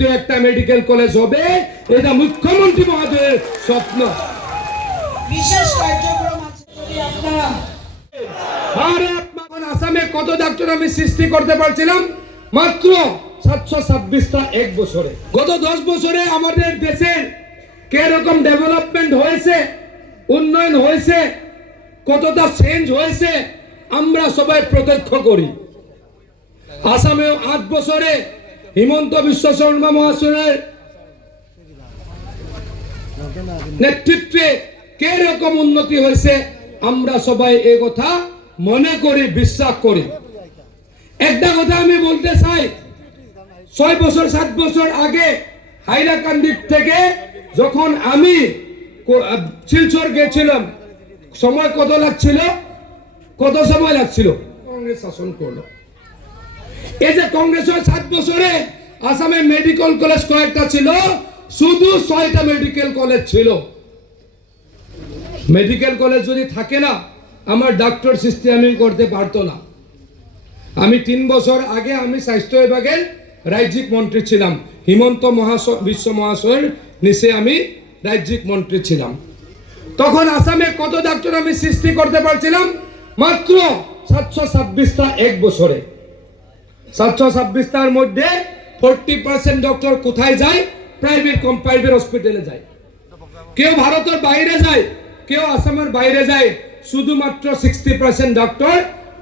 হাইলাকান্দিতে একটা medical college হবে এটা মুখ্যমন্ত্রী মহোদয়ের স্বপ্ন। বিশেষ কার্যক্রম আছে যদি আপনারা আর আসামে কত ডাক্তার আমি সৃষ্টি করতে পারছিলাম? মাত্র সাতশো ছাব্বিশটা এক বছরে। গত দশ বছরে আমাদের দেশের কীরকম ডেভেলপমেন্ট হয়েছে উন্নয়ন হয়েছে কতটা চেঞ্জ হয়েছে আমরা সবাই প্রত্যক্ষ করি। আসামেও আট বছরে হিমন্ত বিশ্ব শর্মা মহাশয়ের নেতৃত্বে কে রকম উন্নতি হয়েছে, আমরা সবাই এ কথা মনে করি, বিশ্বাস করি। একটা কথা আমি বলতে চাই, ছয় বছর, সাত বছর আগে হাইলাকান্দির থেকে যখন আমি শিলচর গেছিলাম, সময় কত লাগছিল? কত সময় লাগছিল? কংগ্রেস শাসন করল। এই যে কংগ্রেসের সাত বছরে আসামে মেডিকেল কলেজ কয়েকটা ছিল, শুধু ছয়টা মেডিকেল কলেজ ছিল। মেডিকেল কলেজ যদি থাকে না, আমার ডাক্তার সৃষ্টি আমি করতে পারতো না। আমি তিন বছর আগে আমি স্বাস্থ্য বিভাগের রাজ্যিক মন্ত্রী ছিলাম। হিমন্ত মহাশয়, বিশ্ব মহাশয়ের নিচে আমি রাজ্যিক মন্ত্রী ছিলাম। তখন আসামে কত ডাক্তার আমি সৃষ্টি করতে পারছিলাম? মাত্র সাতশো ছাব্বিশটা এক বছরে। সাতশো ছাব্বিশটার মধ্যে ফোরটি পার্সেন্ট ডক্টর কোথায় যায়? প্রাইভেট কম প্রাইভেট হসপিটালে যায়। কেউ ভারতের বাইরে যায়, কেউ আসামের বাইরে যায়, শুধুমাত্র সিক্সটি পার্সেন্ট ডক্টর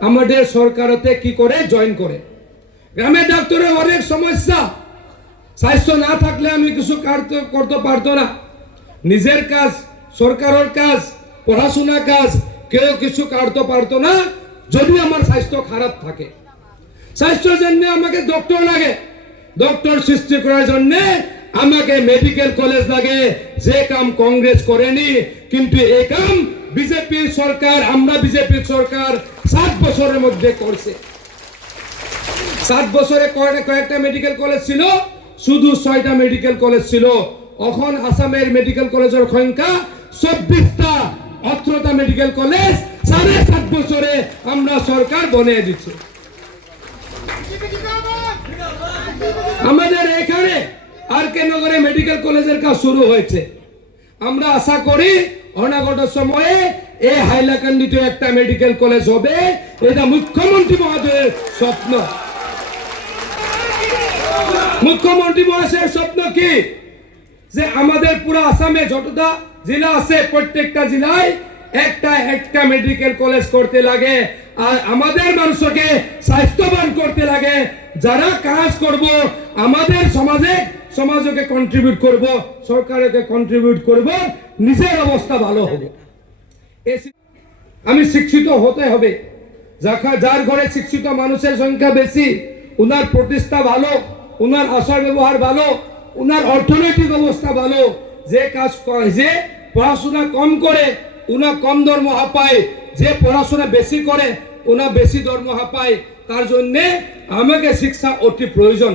আমাদের সরকারতে কি করে? জয়েন করে। গ্রামের ডাক্তারের অনেক সমস্যা। স্বাস্থ্য না থাকলে আমি কিছু করতে পারতো না। নিজের কাজ, সরকারের কাজ পড়াশোনা কাজ, কেউ কিছু কাটতে পারতো না। যদি আমার স্বাস্থ্য খারাপ থাকে। স্বাস্থ্যের জন্য আমাকে ডক্টর লাগে। ডক্টর সৃষ্টি করার জন্য আমাকে মেডিকেল কলেজ লাগে। যে কাম কংগ্রেস করেনি, কিন্তু এই কাম বিজেপির সরকার, আমরা বিজেপির সরকার সাত বছরের মধ্যে করছে। সাত বছরে কয়েকটা মেডিকেল কলেজ ছিল, শুধু ছয়টা মেডিকেল কলেজ ছিল। এখন আসামের মেডিকেল কলেজের সংখ্যা চব্বিশটা। অত্রটা মেডিকেল কলেজ সাড়ে সাত বছরে আমরা সরকার বনিয়ে দিচ্ছে। আমাদের এখানে আর কে নগরে মেডিকেল কলেজের কাজ শুরু হয়েছে। আমরা আশা করি অনাগত সময়ে এই হাইলাকান্দিতে একটা মেডিকেল কলেজ হবে। এটা মুখ্যমন্ত্রী মহোদয়ের স্বপ্ন। মুখ্যমন্ত্রী মহাশয়ের স্বপ্ন কি? যে আমাদের পুরো আসামে যতটা জেলা আছে, প্রত্যেকটা জেলায় একটা একটা মেডিকেল কলেজ করতে লাগে। আর আমাদের মানুষকে স্বাস্থ্যবান করতে লাগে। যারা কাজ করব, আমাদের সমাজে, সমাজকে কন্ট্রিবিউট করব, সরকারকে কন্ট্রিবিউট করব, নিজের অবস্থা ভালো হবে। আমি শিক্ষিত হতে হবে। যার ঘরে শিক্ষিত মানুষের সংখ্যা বেশি, উনার প্রতিষ্ঠা ভালো, উনার আচার ব্যবহার ভালো, উনার অর্থনৈতিক অবস্থা ভালো, যে কাজ করে যে পড়াশোনা কম করে উনা কম দরমহা পায় যে পড়াশোনা বেশি করে, উনা বেশি দরমহা পায় তার জন্যে আমাকে শিক্ষা অতি প্রয়োজন।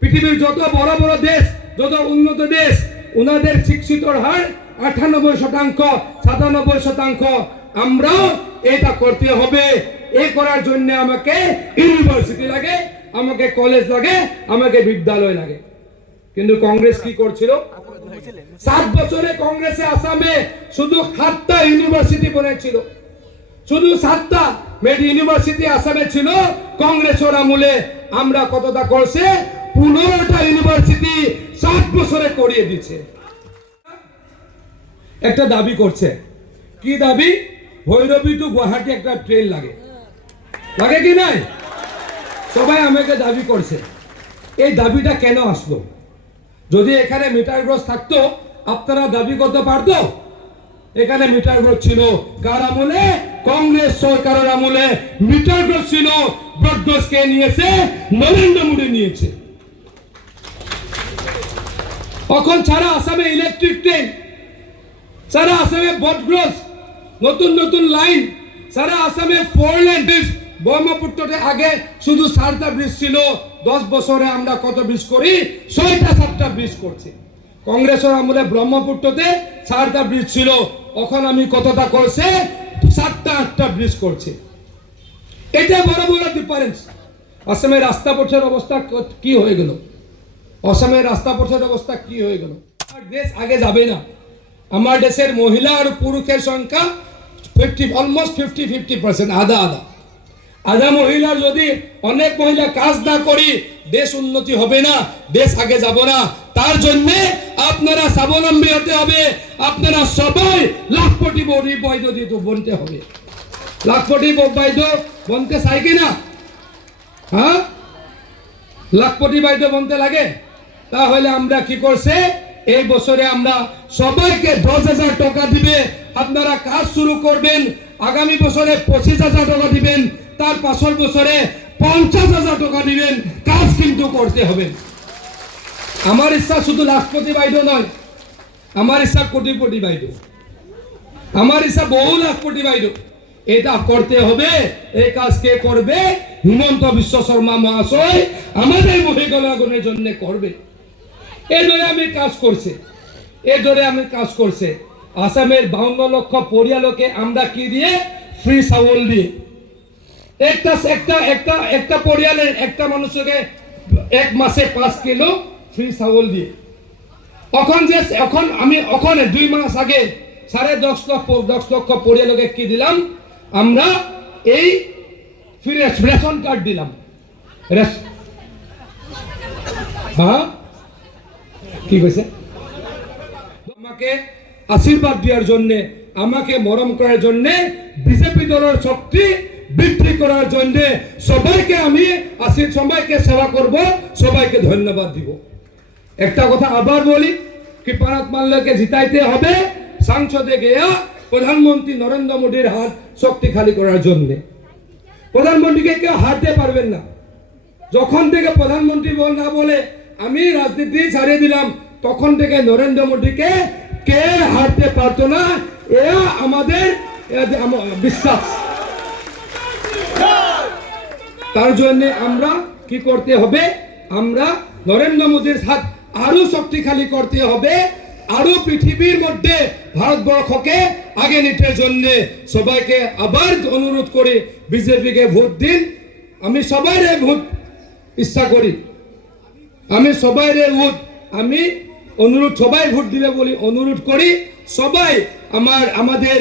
পৃথিবীর যত বড় বড় দেশ, যত উন্নত দেশ ওনাদের শিক্ষিতর হার আটানব্বই শতাংশ, সাতানব্বই শতাংশ। আমরাও এটা করতে হবে। এ করার জন্য আমাকে ইউনিভার্সিটি লাগে, আমাকে কলেজ লাগে, আমাকে বিদ্যালয় লাগে। কিন্তু কংগ্রেস কি করছিল? সাত বছরে কংগ্রেসে আসামে শুধু সাতটা ইউনিভার্সিটি বনেছিল। শুধু সাতটা মেড ইউনিভার্সিটি আসামে ছিল কংগ্রেসের আমলে আমরা কতটা করছে পনেরোটা ইউনিভার্সিটি সাত বছরে করিয়ে দিচ্ছে। একটা দাবি করছে। কি দাবি? ভৈরবী টু গুয়াহাটি একটা ট্রেন লাগে। লাগে কি নাই? সবাই আমাকে দাবি করছে। এই দাবিটা কেন আসলো? যদি এখানে মিটার গ্রস থাকতো, আপনারা দাবি করতে পারতো? এখানে মিটার গ্রোথ ছিল কার আমলে? কংগ্রেস সরকারের আমলে। মিটার গ্রোথ ছিল ব্রডগোজ কে নিয়েছে? নরেন্দ্র মোদী নিয়েছে। এখন ছাড়া আসামে ইলেকট্রিক ট্রেন সারা আসামে বটগ্রস নতুন নতুন লাইন সারা আসামে ফোর লেন ব্রহ্মপুত্রতে আগে শুধু সাতটা ব্রিজ ছিল। দশ বছরে আমরা কত ব্রিজ করি? ছয়টা সাতটা ব্রিজ করছি। কংগ্রেসের আমলে ব্রহ্মপুত্রতে সাতটা ব্রিজ ছিল। এখন আমি কতটা করছে? সাতটা, আটটা ব্রিজ করছি। এটা বড় বড় ডিফারেন্স আসামের রাস্তা পথের অবস্থা কি হয়ে গেল? অসমের রাস্তা পথের অবস্থা কি হয়ে গেল? আমার দেশ আগে যাবে না। আমার দেশের মহিলা আর পুরুষের সংখ্যা fifty almost fifty fifty percent আধা আধা। আধা মহিলার যদি অনেক মহিলা কাজ না করি, দেশ উন্নতি হবে না, দেশ আগে যাব না। তার জন্য আপনারা স্বাবলম্বী হতে হবে। আপনারা সবাই লাখপতি বৈধ দিতে বনতে হবে। লাখপতি বৈধ বনতে চাই কি না? হ্যাঁ? লাখপতি বাইদ বনতে লাগে? তাহলে আমরা কি করছে? এই বছরে আমরা সবাইকে দশ হাজার টাকা দিবে। আপনারা কাজ শুরু করবেন। আগামী বছরে পঁচিশ হাজার টাকা দিবেন। তার পাঁচের বছরে পঞ্চাশ হাজার টাকা দিবেন, কাজ কিন্তু করতে হবে। আমার ইচ্ছা শুধু লাখপতি বাইদ নয়, আমার ইচ্ছা কোটিপতি বাইদ আমার ইচ্ছা বহু লাখপতি বাইদ এটা করতে হবে এই কাজ কে করবে? হিমন্ত বিশ্ব শর্মা মহাশয় আমাদের মহিলাগণের জন্য করবে। এই আমি কাজ করছে এই আমি কাজ করছে। আসামের বাউন্ন লক্ষ পরিয়ালকে আমরা কি দিয়ে? ফ্রি চাউল দিয়ে। একটা একটা একটা একটা পরিয়ালের একটা মানুষকে এক মাসে পাঁচ কিলো ফ্রি চাউল দিয়ে। এখন যে, এখন আমি ওখানে দুই মাস আগে সাড়ে দশ লক্ষ দশ লক্ষ পরিয়ালকে কি দিলাম? আমরা এই রেশন কার্ড দিলাম। হ্যাঁ? কি কইছে? আমাকে আশীর্বাদ দেওয়ার জন্য, আমাকে মরম করার জন্য বিজেপি দলের শক্তি বৃদ্ধি করার জন্য সবাইকে আমি আশীর সবাইকে সেবা করব, সবাইকে ধন্যবাদ দিব। একটা কথা আবার বলি, কি পারাত মাল্যকে জিতাইতে হবে, সাংসদে গিয়া প্রধানমন্ত্রী নরেন্দ্র মোদীর হাত শক্তিশালী করার জন্য। প্রধানমন্ত্রীকে কেউ হারতে পারবেন না। যখন থেকে প্রধানমন্ত্রী বল না বলে আমি রাজনীতি ছাড়িয়ে দিলাম, তখন থেকে নরেন্দ্র মোদীকে কে হারতে পারতো না, এ আমাদের বিশ্বাস। তার জন্য আমরা কি করতে হবে? আমরা নরেন্দ্র মোদীর হাত আরও শক্তিশালী করতে হবে। আরও পৃথিবীর মধ্যে ভারতবর্ষকে আগে নিতে জন্য সবাইকে আবার অনুরোধ করি, বিজেপিকে ভোট দিন। আমি সবাই ভোট ইচ্ছা করি। আমি সবাই ভোট, আমি অনুরোধ, সবাই ভোট দিবে বলি অনুরোধ করি। সবাই আমার, আমাদের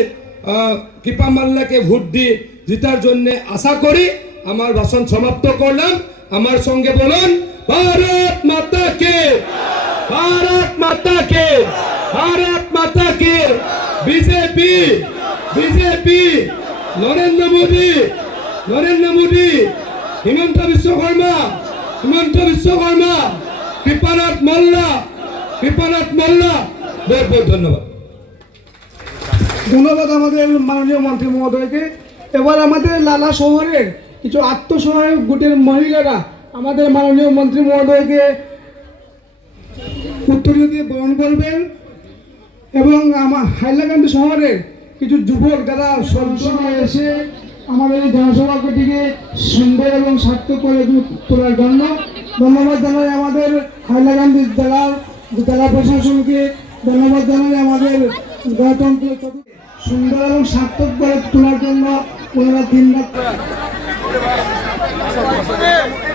কৃপা মাল্লাকে ভোট দিয়ে জিতার জন্য আশা করি। আমার ভাষণ সমাপ্ত করলাম। আমার সঙ্গে বলুন, ভারত মাতা কে? ভারত মাতা কে? ভারত মাতা কে? বিজেপি? বিজেপি? নরেন্দ্র মোদী? নরেন্দ্র মোদী? হিমন্ত বিশ্ব শর্মা হিমন্ত বিশ্ব শর্মা কৃপানাথ মোল্লা? কৃপানাথ মোল্লা? বহুত বহুত ধন্যবাদ। ধন্যবাদ আমাদের মাননীয় মন্ত্রী মহোদয়কে। এবার আমাদের লালা শহরের কিছু আত্মসহায়ক গুটের মহিলারা আমাদের মাননীয় মন্ত্রী মহোদয়কে উত্তরীয় দিয়ে বরণ করবেন এবং আমার হাইলাকান্দি শহরের কিছু যুবক যারা সবসময় এসে আমাদের এই জনসভাটিকে সুন্দর এবং সার্থক করে তোলার জন্য ধন্যবাদ জানাই আমাদের হাইলাকান্দি জেলার জেলা প্রশাসনকে, ধন্যবাদ জানাই আমাদের গণতন্ত্র সুন্দর এবং সার্থক করে তোলার জন্য ওনারা দিন Vamos ver!